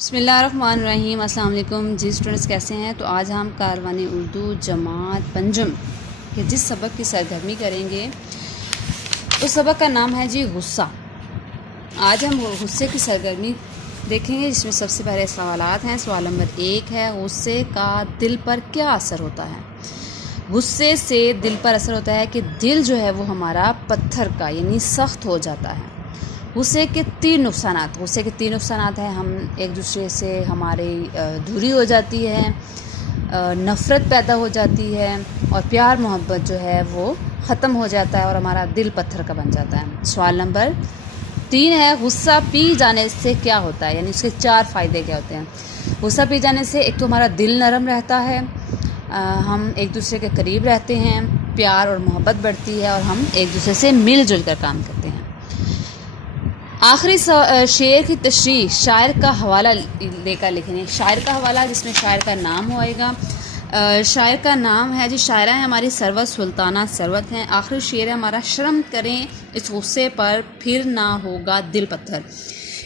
بسم اللہ الرحمن الرحیم۔ السلام علیکم جی اسٹوڈنٹس، کیسے ہیں؟ تو آج ہم کاروان اردو جماعت پنجم کے جس سبق کی سرگرمی کریں گے اس سبق کا نام ہے جی غصہ۔ آج ہم غصے کی سرگرمی دیکھیں گے، جس میں سب سے پہلے سوالات ہیں۔ سوال نمبر 1 ہے، غصے کا دل پر کیا اثر ہوتا ہے؟ غصے سے دل پر اثر ہوتا ہے کہ دل جو ہے وہ ہمارا پتھر کا یعنی سخت ہو جاتا ہے۔ غصے کے 3 نقصانات ہیں۔ ہم ایک دوسرے سے ہماری دوری ہو جاتی ہے، نفرت پیدا ہو جاتی ہے، اور پیار محبت جو ہے وہ ختم ہو جاتا ہے اور ہمارا دل پتھر کا بن جاتا ہے۔ سوال نمبر 3 ہے، غصہ پی جانے سے کیا ہوتا ہے؟ یعنی اس کے 4 فائدے کیا ہوتے ہیں؟ غصہ پی جانے سے ایک تو ہمارا دل نرم رہتا ہے، ہم ایک دوسرے کے قریب رہتے ہیں، پیار اور محبت بڑھتی ہے، اور ہم ایک دوسرے سے مل جل کر کام کرتے ہیں۔ آخری شعر کی تشریح شاعر کا حوالہ لے کر لکھیں۔ شاعر کا حوالہ جس میں شاعر کا نام ہوئے گا۔ شاعر کا نام ہے جی، شاعرہ ہے ہماری ثروت سلطانہ ثروت ہیں۔ آخری شعر ہے ہمارا، شرم کریں اس غصے پر پھر نہ ہوگا دل پتھر۔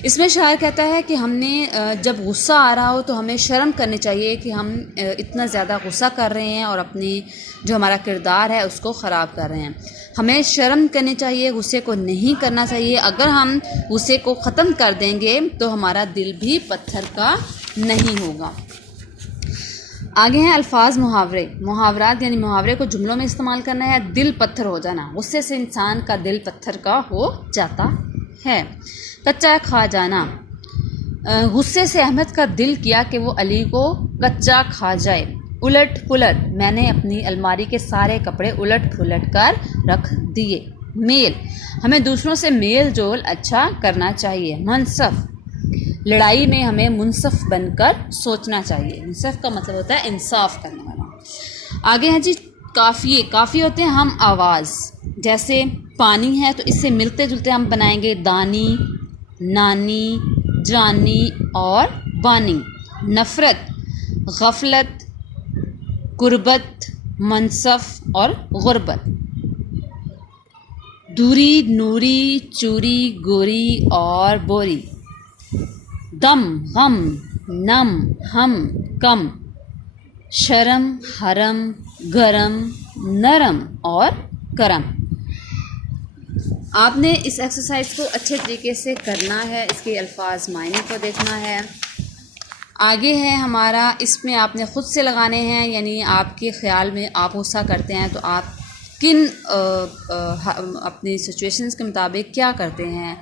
اس میں شاعر کہتا ہے کہ ہم نے جب غصہ آ رہا ہو تو ہمیں شرم کرنی چاہیے کہ ہم اتنا زیادہ غصہ کر رہے ہیں اور اپنی جو ہمارا کردار ہے اس کو خراب کر رہے ہیں۔ ہمیں شرم کرنی چاہیے، غصے کو نہیں کرنا چاہیے۔ اگر ہم غصے کو ختم کر دیں گے تو ہمارا دل بھی پتھر کا نہیں ہوگا۔ آگے ہیں الفاظ محاورات، یعنی محاورے کو جملوں میں استعمال کرنا ہے۔ دل پتھر ہو جانا، غصے سے انسان کا دل پتھر کا ہو جاتا ہے۔ کچا کھا جانا، غصے سے احمد کا دل کیا کہ وہ علی کو کچا کھا جائے۔ الٹ پلٹ، میں نے اپنی الماری کے سارے کپڑے الٹ پلٹ کر رکھ دیے۔ میل، ہمیں دوسروں سے میل جول اچھا کرنا چاہیے۔ منصف، لڑائی میں ہمیں منصف بن کر سوچنا چاہیے۔ منصف کا مطلب ہوتا ہے انصاف کرنے والا۔ آگے ہیں جی کافی ہوتے ہیں ہم آواز، جیسے پانی ہے تو اس سے ملتے جلتے ہم بنائیں گے دانی، نانی، جانی اور بانی۔ نفرت، غفلت، قربت، منصف اور غربت۔ دوری، نوری، چوری، گوری اور بوری۔ دم، غم، نم، ہم، کم۔ شرم، حرم، گرم، نرم اور کرم۔ آپ نے اس ایکسرسائز کو اچھے طریقے سے کرنا ہے، اس کے الفاظ معنی کو دیکھنا ہے۔ آگے ہے ہمارا، اس میں آپ نے خود سے لگانے ہیں، یعنی آپ کے خیال میں آپ غصہ کرتے ہیں تو آپ کن اپنی سچویشنز کے مطابق کیا کرتے ہیں؟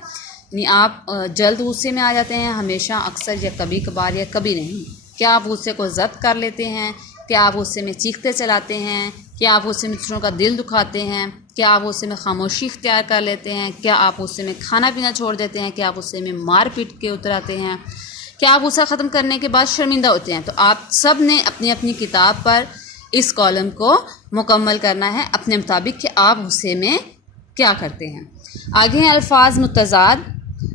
یعنی آپ جلد غصے میں آ جاتے ہیں ہمیشہ، اکثر، یا کبھی کبھار، یا کبھی نہیں؟ کیا آپ غصے کو ضبط کر لیتے ہیں؟ کیا آپ غصے میں چیختے چلاتے ہیں؟ کیا آپ غصے میں دوسروں کا دل دکھاتے ہیں؟ کیا آپ غصے میں خاموشی اختیار کر لیتے ہیں؟ کیا آپ غصے میں کھانا پینا چھوڑ دیتے ہیں؟ کیا آپ غصے میں مار پیٹ کے اتر آتے ہیں؟ کیا آپ غصہ ختم کرنے کے بعد شرمندہ ہوتے ہیں؟ تو آپ سب نے اپنی اپنی کتاب پر اس کالم کو مکمل کرنا ہے اپنے مطابق کہ آپ غصے میں کیا کرتے ہیں۔ آگے ہیں الفاظ متضاد۔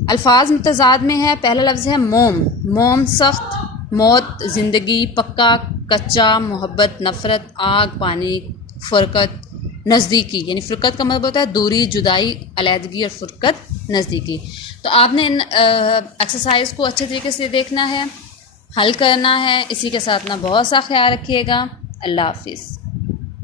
الفاظ متضاد میں ہے، پہلا لفظ ہے موم۔ موم سخت، موت زندگی، پکا کچا، محبت نفرت، آگ پانی، فرقت نزدیکی، یعنی فرقت کا مطلب ہوتا ہے دوری، جدائی، علیحدگی، اور فرقت نزدیکی۔ تو آپ نے ان ایکسرسائز کو اچھے طریقے سے دیکھنا ہے، حل کرنا ہے۔ اسی کے ساتھ اپنا بہت سا خیال رکھیے گا۔ اللہ حافظ۔